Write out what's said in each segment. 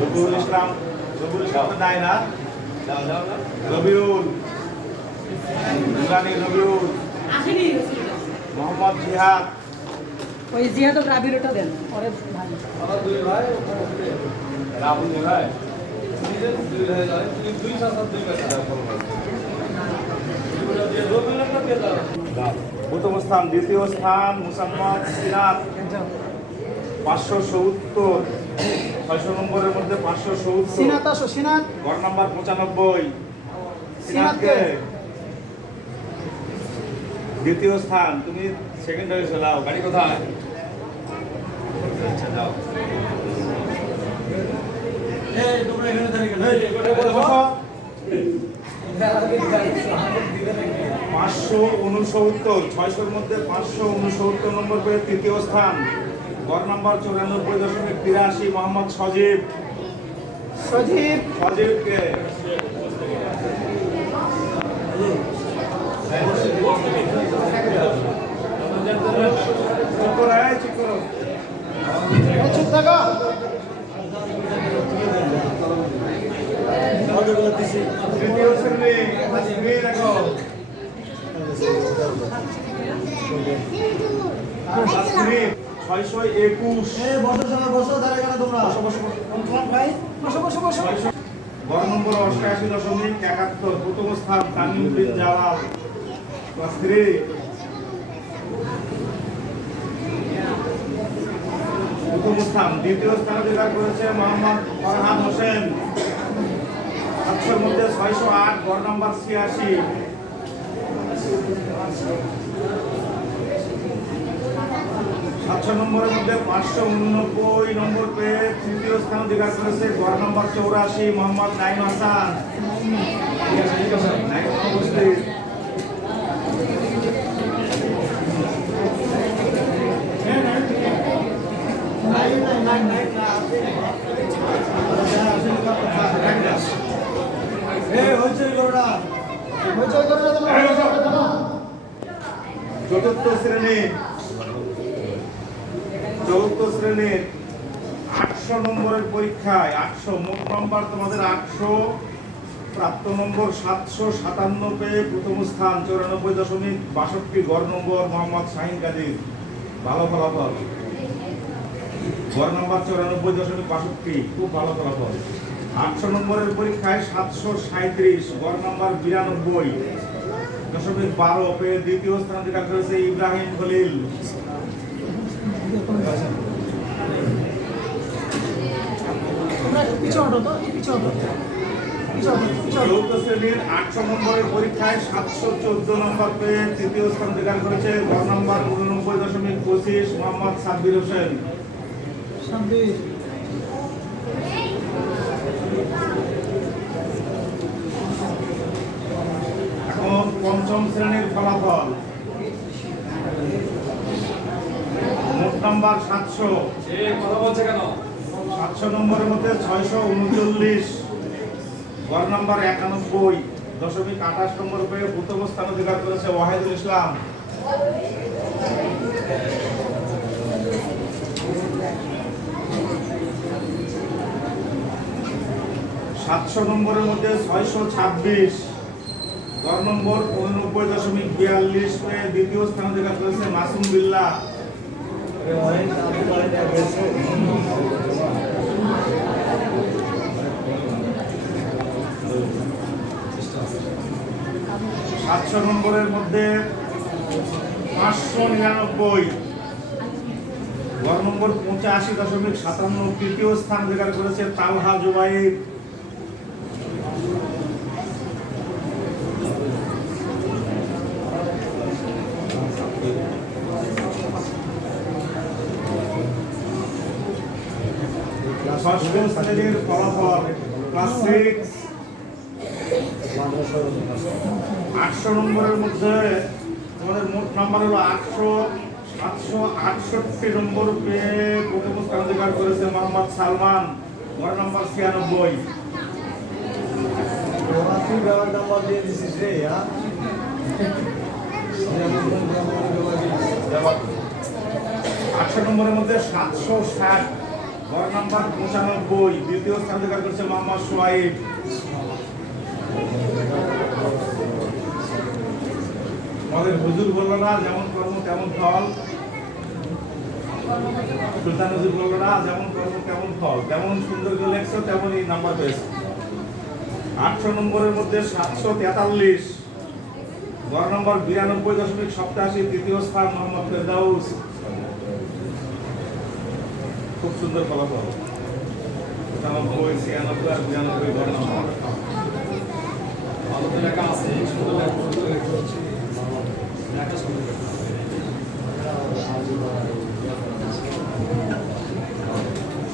রবিউল ইসলাম রবিউল ইসলাম তো নাই না? রবিউল নুরানি রবিউল আসেনি। মোহাম্মদ জিহাদ। ওই জিয়াদ রাবির ওটা দেন পরে ভালো। প্রথম স্থান দ্বিতীয় স্থান মুসাম্মদ সিরাত। পাঁচশো সত্তর ছয়শো নম্বরের মধ্যে পাঁচশো সত্তর। সিনাত আসো সিনাত। ঘর নাম্বার পঁচানব্বই। সিনাতকে। দ্বিতীয় স্থান তুমি সেকেন্ড হয়েছে লাও গাড়ি কোথায়? আচ্ছা যাও। পাঁচশো উনসত্তর ছয়শোর মধ্যে পাঁচশো উনসত্তর নম্বর পেয়ে তৃতীয় স্থান। ঘর নাম্বার চৌরানব্বই দশমিক তিরাশি মোহাম্মদ সজীব। সজীব। সজীবকে। এই চুপ করো। এ চুপ থাকো তৃতীয় শ্রেণি শ্রেণি দেখো শ্রেণি ছয়শো একুশ বসো বসো। বসো ভাই। বসো বসো বসো। নম্বর অষ্টআশি দশমিক একাত্তর প্রথম স্থান তামিমুদ্দিন জালাল ক্লাস থ্রি। প্রথম স্থান দ্বিতীয় স্থান অধিকার করেছে মোহাম্মদ ফরহাদ হোসেন। সাতশোর মধ্যে ছয়শো আট ঘর নাম্বার ছিয়াশি। নম্বরের মধ্যে পাঁচশো উননব্বই নম্বর পেয়ে তৃতীয় স্থান অধিকার করেছে ঘর নম্বর চৌরাশি মোহাম্মদ নাইম হাসান। উপস্থিত। চতুর্থ শ্রেণি। চতুর্থ শ্রেণির আটশো নম্বরের পরীক্ষায় আটশো, মোট নম্বর তোমাদের আটশো, প্রাপ্ত নম্বর সাতশো প্রথম স্থান চৌরানব্বই দশমিক বাষট্টি গড় নম্বর মোহাম্মদ শাহিন কাদির। ভালো ফলাফল। গড় নম্বর চৌরানব্বই দশমিক বাষট্টি, খুব ভালো ফলাফল। আটশো নম্বরের পরীক্ষায় সাতশো সাঁত্রিশ গড় নম্বর বিরানব্বই দশমিক বারো পেয়ে দ্বিতীয় স্থান অধিকার করেছে ইব্রাহিম খলিল। নম্বরের পরীক্ষায় সাতশো চোদ্দ নম্বর পেয়ে তৃতীয় স্থান নম্বর দশমিক সাব্বির হোসেন। পঞ্চম শ্রেণির ফলাফল। নাম্বার সাতশো। সাতশো নম্বরের মধ্যে ছয়শো উনচল্লিশ। ঘর নাম্বার একানব্বই, দশমিক আঠাশ নম্বর পেয়ে প্রথম স্থান অধিকার করেছে ওয়াহিদুল ইসলাম। সাতশো নম্বরের মধ্যে ছয়শো ছাব্বিশ। ঘর নম্বর উননব্বই দশমিক বিয়াল্লিশ পেয়ে দ্বিতীয় স্থান অধিকার করেছে মাসুম বিল্লাহ। সাতশো নম্বরের মধ্যে পাঁচশো নিরানব্বই। ঘর নম্বর পঁচাশি দশমিক সাতান্ন, তৃতীয় স্থান অধিকার করেছে তালহা জুবাইর। ষষ্ঠ শ্রেণির ফলাফল ক্লাস সিক্স। আটশো নম্বরের মধ্যে তোমাদের মোট নাম্বার হলো আটশো, সাতশো, আটষট্টি নম্বর পেয়ে প্রথম স্থান অধিকার করেছে মোহাম্মদ সালমান। ঘর নাম্বার ছিয়ানব্বই। আটশো নম্বরের মধ্যে সাতশো ষাট। ঘর নাম্বার পঁচানব্বই, দ্বিতীয় স্থান অধিকার করছে মোহাম্মদ সোহাইব। আমাদের হুজুর বলল না যেমন কর্ম, তেমন ফল। সুলতান হুজুর বলল না যেমন কর্ম, তেমন ফল। তেমন সুন্দর করে লেখছো, তেমনই নাম্বার পেয়েছে। আটশো নম্বরের মধ্যে সাতশো তেতাল্লিশ। ঘর নম্বর বিরানব্বই দশমিক সপ্তাশি তৃতীয় স্থান মোহাম্মদ ফেরদাউস। খুব সুন্দর ফলাফল। পঁচানব্বই ছিয়ানব্বই আর বিরানব্বই ঘর নম্বর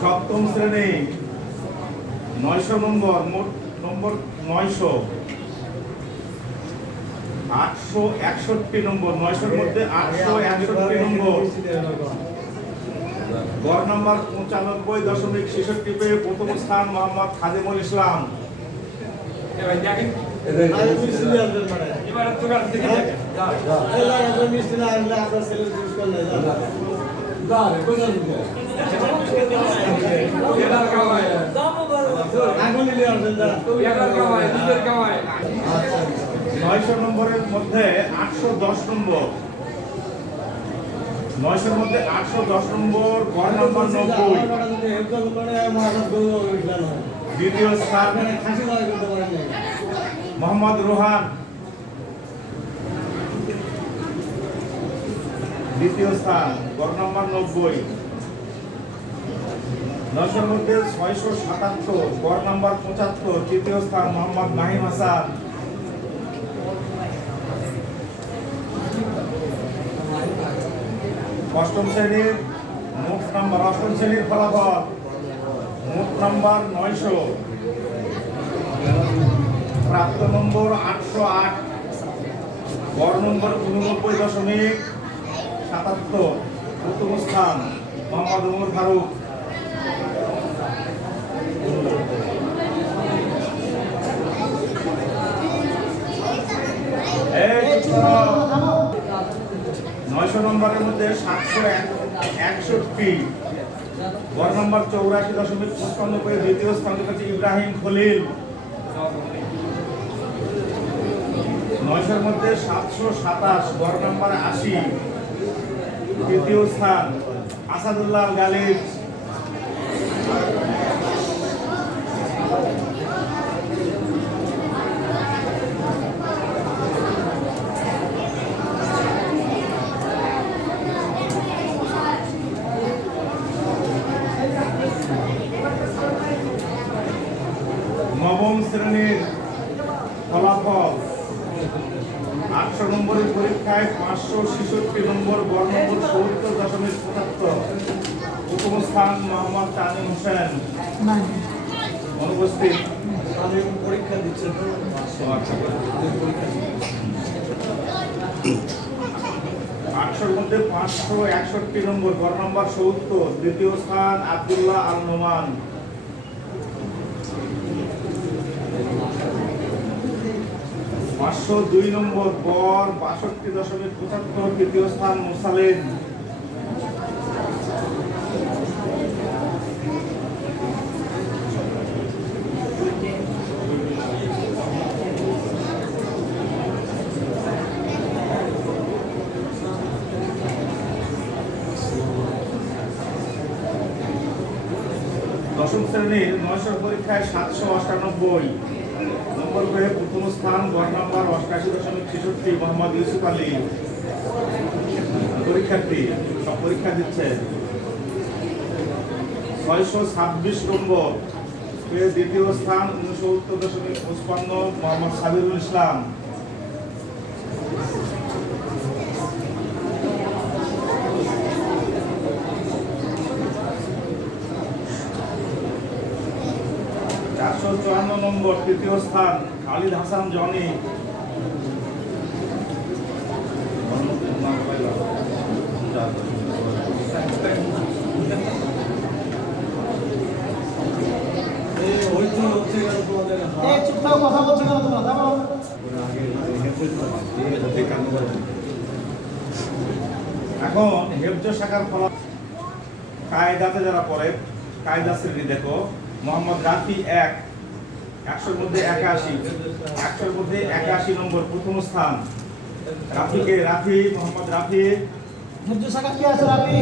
সপ্তম শ্রেণি, নয়শো নম্বর, মোট নম্বর নয়শো। আটশো একষট্টি নম্বর, নয়শোর মধ্যে আটশো একষট্টি নম্বর। গড় নম্বর পঁচানব্বই দশমিক ছেষট্টি পেয়ে প্রথম স্থান মোহাম্মদ খাদিমুল ইসলাম। নয়শো নম্বরের মধ্যে আটশো দশ নম্বর। নয়শোর মধ্যে আটশো দশ নম্বর, গড় নম্বর নব্বই। দ্বিতীয় স্থান মোহাম্মদ রোহান। দ্বিতীয় স্থান নম্বর নব্বই। নয়শোর মধ্যে ছয়শো সাতাত্তর, গড় নম্বর পঁচাত্তর। তৃতীয় স্থান মোহাম্মদ নাহিম হাসান। অষ্টম শ্রেণির মোট নাম্বার, অষ্টম শ্রেণির ফলাফল মোট নাম্বার নয়শো প্রাপ্ত নম্বর আটশো আট, গড় নম্বর উননব্বই দশমিক সাতাত্তর প্রথম স্থান মোহাম্মদ উমর ফারুক এই। নয়শো নম্বরের মধ্যে সাতশো একষট্টি। গড় নম্বর চৌরাশি দশমিক করে দ্বিতীয় স্থান হচ্ছে ইব্রাহিম খলিল। নয়শোর মধ্যে সাতশো সাতাশ, গড় নম্বর আশি। তৃতীয় স্থান আসাদুল্লাহ গালিব নবম শ্রেণির ফলাফল আটশো নম্বরের পরীক্ষায় পাঁচশো ছেষট্টি নম্বর গড় নম্বর সত্তর দশমিক পঁচাত্তর প্রথম স্থান মোহাম্মদ তামিম হোসেন। অনুপস্থিত। পরীক্ষা দিচ্ছেন আটশোর মধ্যে পাঁচশো একষট্টি নম্বর গড় নম্বর সত্তর দ্বিতীয় স্থান আব্দুল্লাহ আল নোমান। পাঁচশো দুই নম্বর গড় বাষট্টি দশমিক পঁচাত্তর তৃতীয় স্থান মুসালিন দশম শ্রেণির নয়শো পরীক্ষায় সাতশো অষ্টানব্বই নম্বর প্রথম স্থান ওয়ার্ড নাম্বার অষ্টাশি দশমিক ছেষট্টি, মোহাম্মদ ইউসুফ আলী। পরীক্ষার্থী, সব পরীক্ষা দিচ্ছে। ছয়শো ছাব্বিশ নম্বর দ্বিতীয় স্থান, উনিশশো উত্তর দশমিক পঁচপান্ন, মোহাম্মদ সাবিরুল ইসলাম। চারশো চুয়ান্ন নম্বর তৃতীয় স্থান খালিদ হাসান জনি। এই চুপ থাকো কথা বলছো কেন তোমরা? দাঁড়াও। এখন হেফজ শাখার ফল কায়দাতে যারা পড়ে কায়দা শ্রেণি দেখো মোহাম্মদ রাফি এক একশোর মধ্যে একাশি একশোর মধ্যে একাশি নম্বর প্রথম স্থান। রাফিকে রাফি মোহাম্মদ রাফি। রাবি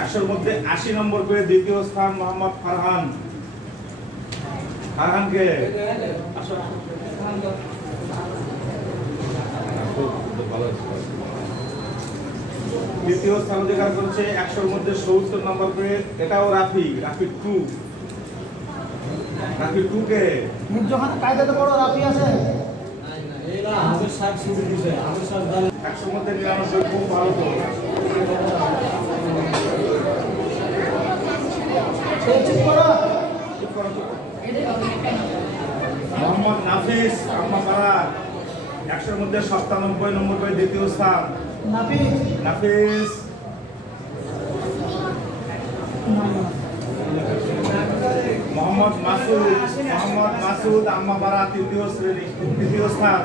একশোর মধ্যে আশি নম্বর পেয়ে দ্বিতীয় স্থান মোহাম্মদ ফারহান। ফারহানকে। দ্বিতীয় স্থান অধিকার করছে একশোর মধ্যে সত্তর নম্বর পেয়ে এটাও রাফি রাফি টু। রাফি টু কে কায়দাতে বড় আছে। একশোর মধ্যে নিরানব্বই খুব ভালো তো। সেই চুপ করো চুপ করো। তো। মোহাম্মদ নাফিস আম্মাপাড়া একশোর মধ্যে সপ্তানব্বই নম্বর পেয়ে দ্বিতীয় স্থান। নাফি নাফিস মোহাম্মদ মাসুদ মোহাম্মদ মাসুদ আম্মাপাড়া তৃতীয় শ্রেণি তৃতীয় স্থান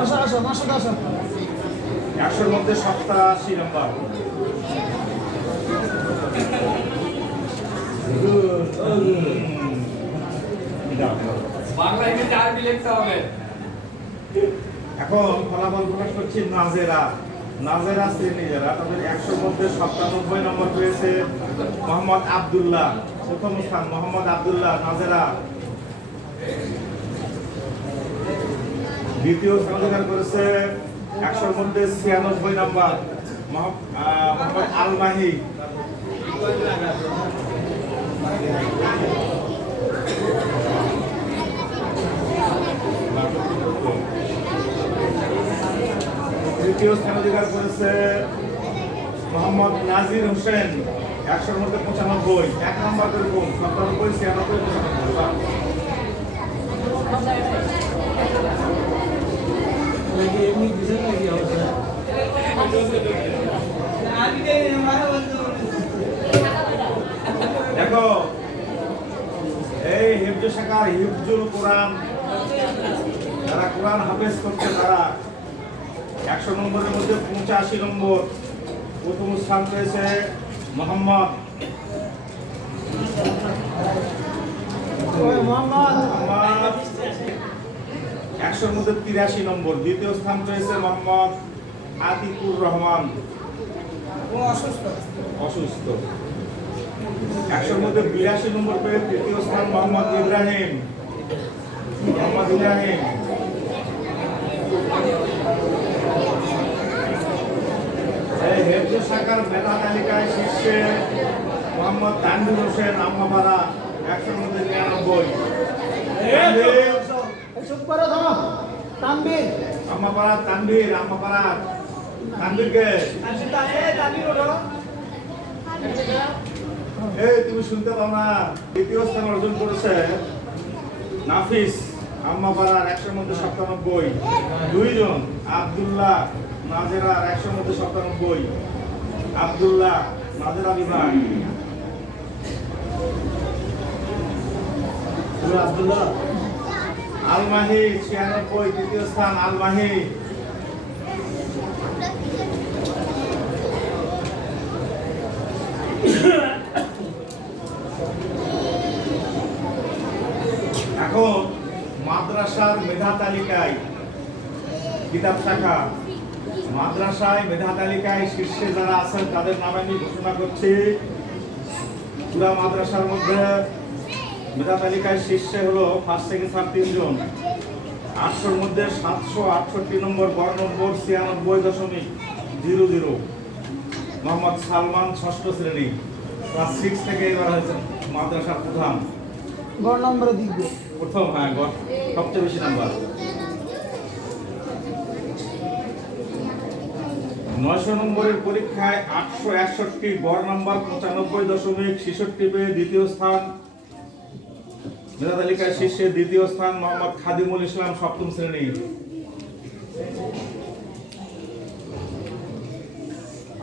আসো আসো মাসুদ আসো একশোর মধ্যে সপ্তাশি নম্বর। বাংলা ইংরেজি আরবি লিখতে হবে? এখন ফলাফল প্রকাশ করছি নাজেরা। নাজেরা শ্রেণি যারা, তাদের একশোর মধ্যে সাতানব্বই নম্বর পেয়েছে মোহাম্মদ আব্দুল্লাহ। প্রথম স্থান, মোহাম্মদ আব্দুল্লাহ, নাজেরা। দ্বিতীয় স্থান অধিকার করেছে একশোর মধ্যে ছিয়ানব্বই নম্বর মোহাম্মদ আল মাহি তৃতীয় স্থান অধিকার করেছে মোহাম্মদ নাজির হোসেন একশোর মধ্যে পঁচানব্বই। এক নম্বর কম সাতানব্বই ছিয়ানব্বই। দেখো এই হিফজ শাখার হিফজুল কোরআন যারা কোরআন হাফেজ করছে তারা একশো নম্বরের মধ্যে পঁচাশি নম্বর। প্রথম স্থান পেয়েছে মোহাম্মদ। একশোর মধ্যে তিরাশি নম্বর। দ্বিতীয় স্থান পেয়েছে মোহাম্মদ আতিকুর রহমান। অসুস্থ। একশোর মধ্যে বিরাশি নম্বর পেয়ে তৃতীয় স্থান মোহাম্মদ ইব্রাহিম। মোহাম্মদ ইব্রাহিম। হেফজ শাখার মেধা তালিকায় শীর্ষে মোহাম্মদ তানভীর হোসেন আম্মাপাড়া একশোর মধ্যে নিরানব্বই থামো। তানবীর আম্মাপাড়া তানভীর আম্মাপাড়া তানভীরকে। এই তুমি শুনতে পাও না দ্বিতীয় স্থান অর্জন করেছে নাফিস। আম্মাপাড়ার একশোর মধ্যে সাতানব্বই দুইজন, আব্দুল্লাহ নাজেরার একশোর মধ্যে সাতানব্বই আব্দুল্লাহ নাজেরা বিভাগ। আব্দুল্লাহ? আলমাহি, ছিয়ানব্বই, তৃতীয় স্থান আলমাহি। এখন মাদ্রাসার মেধা তালিকায় কিতাব শাখা। মাদ্রাসায় মেধা তালিকায় শীর্ষে যারা আছেন, তাদের নামে আমি ঘোষণা করছি। পুরা মাদ্রাসার মধ্যে মেধা তালিকায় শীর্ষে হলো ফার্স্ট সেকেন্ড থার্ড তিনজন। আটশোর মধ্যে সাতশো আটষট্টি নম্বর গড় নম্বর ছিয়ানব্বই দশমিক জিরো জিরো। মোহাম্মদ সালমান ষষ্ঠ শ্রেণি। ক্লাস সিক্স থেকে এবার হয়েছে মাদ্রাসার প্রধান। গড় নম্বরে দিবে প্রথম হ্যাঁ গড় সবচেয়ে বেশি নাম্বার। নয়শো নম্বরের পরীক্ষায় আটশো একষট্টি গড় নাম্বার পঁচানব্বই দশমিক ছেষট্টি পেয়ে দ্বিতীয় স্থান। মেধা তালিকায় শীর্ষে দ্বিতীয় স্থান মোহাম্মদ খাদিমুল ইসলাম, সপ্তম শ্রেণি।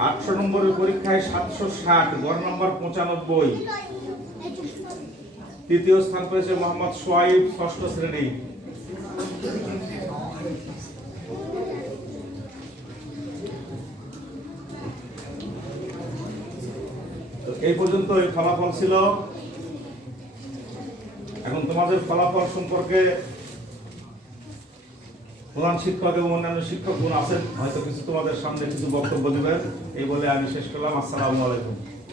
আটশো নম্বরের পরীক্ষায় সাতশো ষাট গড় নম্বর পঁচানব্বই। তৃতীয় স্থান পেয়েছে মোহাম্মদ সোয়াইব ষষ্ঠ শ্রেণি। এই পর্যন্ত এই ফলাফল ছিল। এখন তোমাদের ফলাফল সম্পর্কে প্রধান শিক্ষক এবং অন্যান্য শিক্ষক গুণ আছেন, হয়তো কিছু তোমাদের সামনে কিছু বক্তব্য দেবেন। এই বলে আমি শেষ করলাম। আসসালামু আলাইকুম।